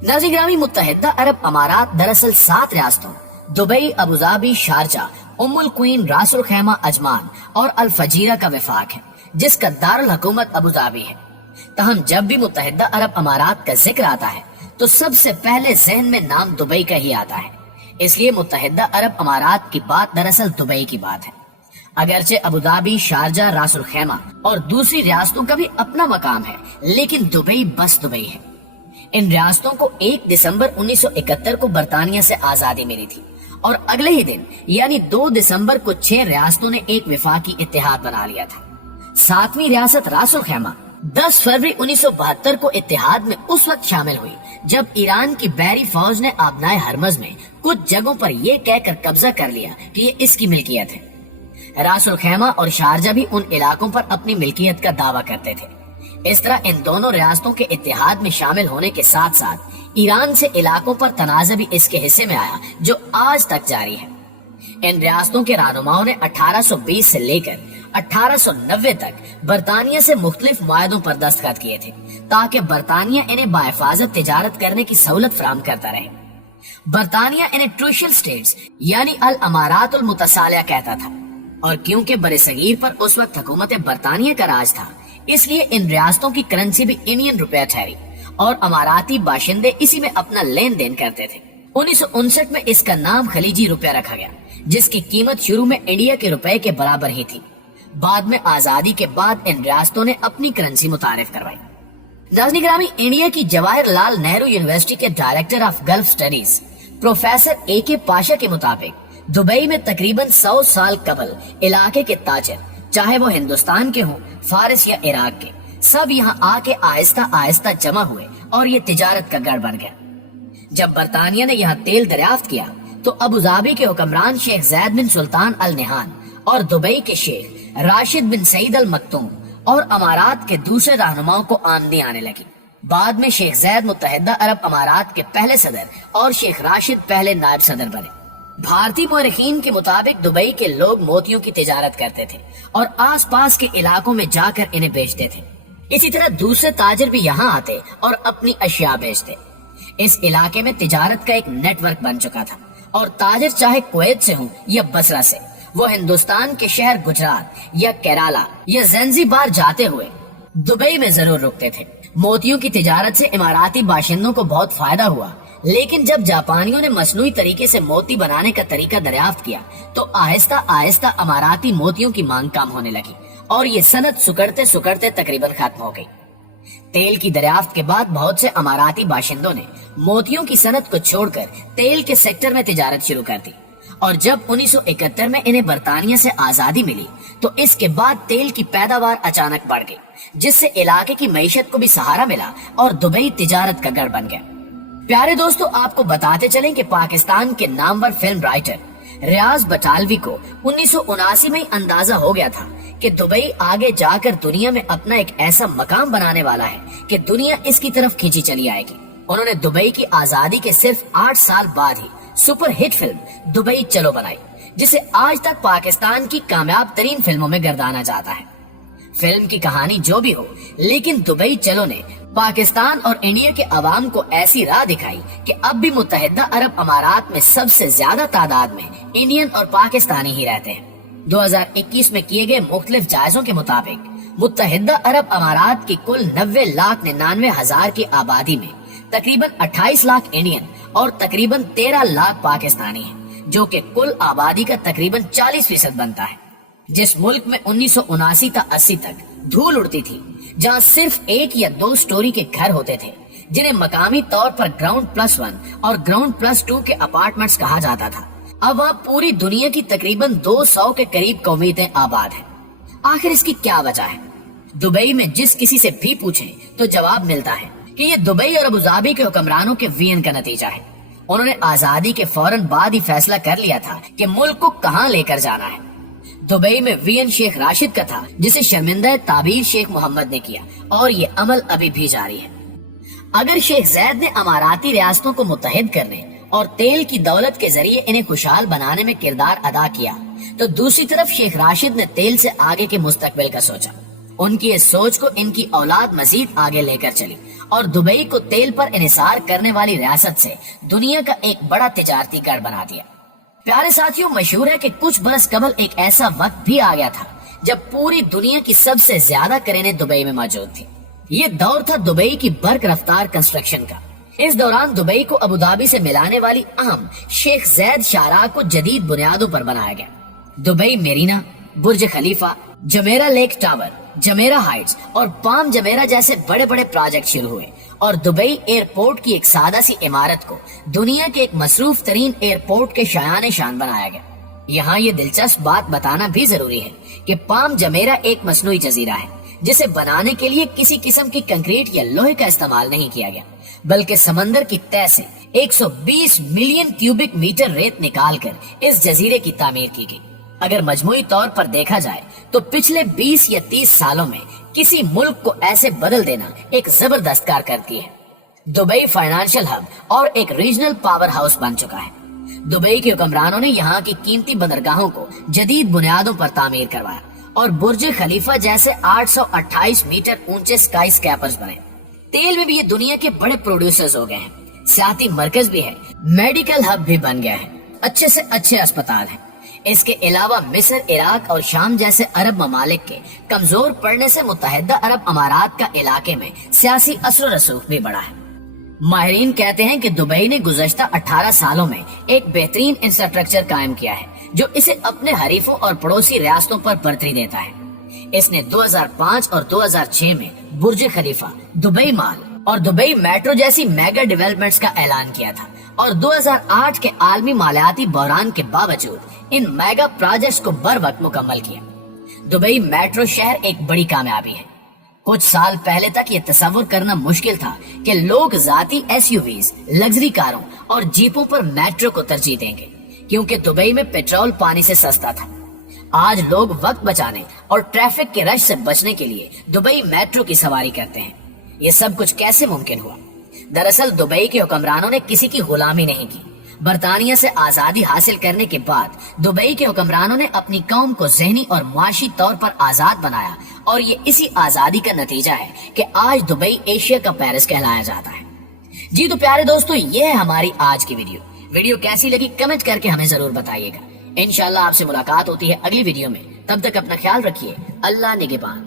नाज़रीन ग्रामी, मुत्तहिदा अरब अमारात दरअसल 7 रियासतों दुबई, अबुधाबी, शारजा, उम्मुल क्वीन, रासुल खैमा, अजमान और अल फजीरा का वफाक है, जिसका दारुल हुकूमत अबुधाबी है। तहम जब भी मुत्तहिदा अरब अमारात का जिक्र आता है तो सबसे पहले जहन में नाम दुबई का ही आता है। इसलिए मुत्तहिदा अरब अमारात की बात दरअसल दुबई की बात है। अगरचे अबुधाबी, शारजा, रासुल खैमा और दूसरी रियासतों का भी अपना मकाम है, लेकिन दुबई बस दुबई है। इन रियासतों को 1 दिसंबर 1971 को बरतानिया से आजादी मिली थी और अगले ही दिन यानी 2 दिसंबर को 6 रियासतों ने एक वफाकी इत्तेहाद बना लिया था। 7वीं रियासत रासुल खैमा 10 फरवरी 1972 को इत्तेहाद में उस वक्त शामिल हुई जब ईरान की बहरी फौज ने आबनाए हरमज में कुछ जगहों पर यह कहकर कब्जा कर लिया कि ये इसकी मिल्कियत है। रासुल खैमा और शारजा भी उन इलाकों पर अपनी मिल्कियत का दावा करते थे। इस तरह इन दोनों रियासतों के इत्तेहाद में शामिल होने के साथ साथ ईरान से इलाकों पर तनाज़ा भी इसके हिस्से में आया, जो आज तक जारी है। इन रियासतों के रहनुमाओं ने 1820 से लेकर 1890 तक बरतानिया से मुख्तलिफ मुआहदों पर दस्तखत किए थे ताकि बरतानिया इन्हें बाहिफाजत तिजारत करने की सहूलत फराहम करता रहे। बरतानिया इन्हें ट्रूशियल स्टेट्स यानी अल अमारातुल मुतसालिया कहता था और क्योंकि बरसगीर पर उस वक्त हुकूमत बरतानिया का राज था, इसलिए इन रियासतों की करेंसी भी इंडियन रुपया ठहरी और अमाराती बाशिंदे इसी में अपना लेन देन करते थे। 1959 में इसका नाम खलीजी रुपया रखा गया, जिसकी कीमत शुरू में इंडिया के रुपए के बराबर ही थी। बाद में आजादी के बाद इन रियासतों ने अपनी करेंसी मुतारिफ करवाई। नाज़रीन ग्रामी, इंडिया की जवाहरलाल नेहरू यूनिवर्सिटी के director of gulf studies professor AK Pasha के मुताबिक दुबई में तकरीबन 100 साल कबल इलाके के ताजर, चाहे वो हिंदुस्तान के हों, फारिस या इराक के, सब यहाँ आके आहिस्ता आहिस्ता जमा हुए और ये तिजारत का गढ़ बन गया। जब बरतानिया ने यहाँ तेल दरियाफ्त किया तो अबुधाबी के हुक्मरान शेख जैद बिन सुल्तान अल निहान और दुबई के शेख राशिद बिन सईद अल मक्तूम और अमारात के दूसरे रहनुमाओं को आमदनी आने लगी। बाद में शेख जैद मुत्तहिदा अरब अमारात के पहले सदर और शेख राशिद पहले नायब सदर बने। भारतीय मुअर्रिखीन के मुताबिक दुबई के लोग मोतियों की तिजारत करते थे और आसपास के इलाकों में जाकर इन्हें बेचते थे। इसी तरह दूसरे ताजिर भी यहाँ आते और अपनी अशिया बेचते। इस इलाके में तिजारत का एक नेटवर्क बन चुका था और ताजिर चाहे कुवैत से हों या बसरा से, वो हिंदुस्तान के शहर गुजरात या केरला या ज़ंज़ीबार जाते हुए दुबई में जरूर रुकते थे। मोतियों की तिजारत से इमाराती बाशिंदों को बहुत फायदा हुआ, लेकिन जब जापानियों ने मसनूई तरीके से मोती बनाने का तरीका दरियाफ्त किया तो आहिस्ता आहिस्ता अमाराती मोतियों की मांग कम होने लगी और ये सनत सुकड़ते सुकड़ते तकरीबन खत्म हो गई। तेल की दरियाफ्त के बाद बहुत से अमाराती बाशिंदों ने मोतियों की सनत को छोड़कर तेल के सेक्टर में तिजारत शुरू कर दी और जब 1971 में इन्हें बरतानिया से आजादी मिली तो इसके बाद तेल की पैदावार अचानक बढ़ गई, जिससे इलाके की मईशत को भी सहारा मिला और दुबई तिजारत का गढ़ बन गया। प्यारे दोस्तों, आपको बताते चलें कि पाकिस्तान के नामवर फिल्म राइटर रियाज बटालवी को 1979 में ही अंदाजा हो गया था कि दुबई आगे जाकर दुनिया में अपना एक ऐसा मकाम बनाने वाला है कि दुनिया इसकी तरफ खींची चली आएगी। उन्होंने दुबई की आजादी के सिर्फ 8 साल बाद ही सुपर हिट फिल्म दुबई चलो बनाई, जिसे आज तक पाकिस्तान की कामयाब तरीन फिल्मों में गर्दाना जाता है। फिल्म की कहानी जो भी हो, लेकिन दुबई चलो ने पाकिस्तान और इंडिया के अवाम को ऐसी राह दिखाई कि अब भी मुत्तहिदा अरब अमारात में सबसे ज्यादा तादाद में इंडियन और पाकिस्तानी ही रहते हैं। 2021 में किए गए मुख्तलिफ जायजों के मुताबिक मुत्तहिदा अरब अमारात की कुल 90,99,000 की आबादी में तकरीबन 28 लाख इंडियन और तकरीबन 13 लाख पाकिस्तानी हैं, जो कि कुल आबादी का तकरीबन 40% बनता है। जिस मुल्क में 1979 से 80 तक धूल उड़ती थी, जहां सिर्फ 1 या 2 स्टोरी के घर होते थे जिन्हें मकामी तौर पर ग्राउंड +1 और ग्राउंड +2 के अपार्टमेंट्स कहा जाता था, अब वहाँ पूरी दुनिया की तकरीबन 200 के करीब कौमियतें आबाद हैं। आखिर इसकी क्या वजह है? दुबई में जिस किसी से भी पूछें तो जवाब मिलता है कि ये दुबई और अबुधाबी के हुक्मरानों के विजन का नतीजा है। उन्होंने आजादी के फौरन बाद ही फैसला कर लिया था कि मुल्क को कहाँ लेकर जाना है। दुबई में विजन शेख राशिद का था, जिसे शर्मिंदा ताबीर शेख मोहम्मद ने किया और ये अमल अभी भी जारी है। अगर शेख जैद ने अमाराती रियासतों को मुत्तहिद करने और तेल की दौलत के जरिए इन्हें खुशहाल बनाने में किरदार अदा किया, तो दूसरी तरफ शेख राशिद ने तेल से आगे के मुस्तकबिल का सोचा। उनकी इस सोच को इनकी औलाद मजीद आगे लेकर चली اور دبئی کو تیل پر انحصار کرنے والی ریاست سے دنیا کا ایک بڑا تجارتی گڑھ بنا دیا۔ پیارے ساتھیوں، مشہور ہے کہ کچھ برس قبل ایک ایسا وقت بھی آ گیا تھا جب پوری دنیا کی سب سے زیادہ کرینیں دبئی میں موجود تھی۔ یہ دور تھا دبئی کی برق رفتار کنسٹرکشن کا۔ اس دوران دبئی کو ابوظہبی سے ملانے والی اہم شیخ زید شاہراہ کو جدید بنیادوں پر بنایا گیا۔ دبئی میرینا، برج خلیفہ، جمیرہ لیک ٹاور، جمیرہ ہائٹس اور پام جمیرہ جیسے بڑے بڑے پروجیکٹ شروع ہوئے اور دبئی ایئرپورٹ کی ایک سادہ سی عمارت کو دنیا کے ایک مصروف ترین ایئرپورٹ کے شایان شان بنایا گیا۔ یہاں یہ دلچسپ بات بتانا بھی ضروری ہے کہ پام جمیرہ ایک مصنوعی جزیرہ ہے جسے بنانے کے لیے کسی قسم کی کنکریٹ یا لوہے کا استعمال نہیں کیا گیا، بلکہ سمندر کی تہہ سے 120 ملین کیوبک میٹر ریت نکال کر اس جزیرے کی تعمیر کی گئی۔ اگر مجموعی طور پر دیکھا جائے تو پچھلے 20 یا 30 سالوں میں کسی ملک کو ایسے بدل دینا ایک زبردست کارکردگی ہے۔ دبئی فائنانشل ہب اور ایک ریجنل پاور ہاؤس بن چکا ہے۔ دبئی کے حکمرانوں نے یہاں کی قیمتی بندرگاہوں کو جدید بنیادوں پر تعمیر کروایا اور برج خلیفہ جیسے 828 میٹر اونچے سکائی سکیپرز بنے۔ تیل میں بھی یہ دنیا کے بڑے پروڈیوسرز ہو گئے ہیں، سیاحتی مرکز بھی ہے، میڈیکل ہب بھی بن گیا ہے، اچھے سے اچھے اسپتال ہیں۔ اس کے علاوہ مصر، عراق اور شام جیسے عرب ممالک کے کمزور پڑنے سے متحدہ عرب امارات کا علاقے میں سیاسی اثر و رسوخ بھی بڑھا ہے۔ ماہرین کہتے ہیں کہ دبئی نے گزشتہ 18 سالوں میں ایک بہترین انفراسٹرکچر قائم کیا ہے جو اسے اپنے حریفوں اور پڑوسی ریاستوں پر برتری دیتا ہے۔ اس نے 2005 اور 2006 میں برج خلیفہ، دبئی مال اور دبئی میٹرو جیسی میگا ڈیولپمنٹس کا اعلان کیا تھا، اور 2008 کے عالمی مالیاتی بحران کے باوجود ان میگا پروجیکٹس کو بر وقت مکمل کیا۔ دبئی میٹرو شہر ایک بڑی کامیابی ہے۔ کچھ سال پہلے تک یہ تصور کرنا مشکل تھا کہ لوگ ذاتی ایس یو ویز، لگژری کاروں اور جیپوں پر میٹرو کو ترجیح دیں گے، کیونکہ دبئی میں پیٹرول پانی سے سستا تھا۔ آج لوگ وقت بچانے اور ٹریفک کے رش سے بچنے کے لیے دبئی میٹرو کی سواری کرتے ہیں۔ یہ سب کچھ کیسے ممکن ہوا؟ دراصل دبئی کے حکمرانوں نے کسی کی غلامی نہیں کی۔ برطانیہ سے آزادی حاصل کرنے کے بعد دبئی کے حکمرانوں نے اپنی قوم کو ذہنی اور معاشی طور پر آزاد بنایا، اور یہ اسی آزادی کا نتیجہ ہے کہ آج دبئی ایشیا کا پیرس کہلایا جاتا ہے۔ جی تو پیارے دوستو، یہ ہے ہماری آج کی ویڈیو کیسی لگی کمنٹ کر کے ہمیں ضرور بتائیے گا۔ انشاءاللہ آپ سے ملاقات ہوتی ہے اگلی ویڈیو میں، تب تک اپنا خیال رکھیے۔ اللہ نگہبان۔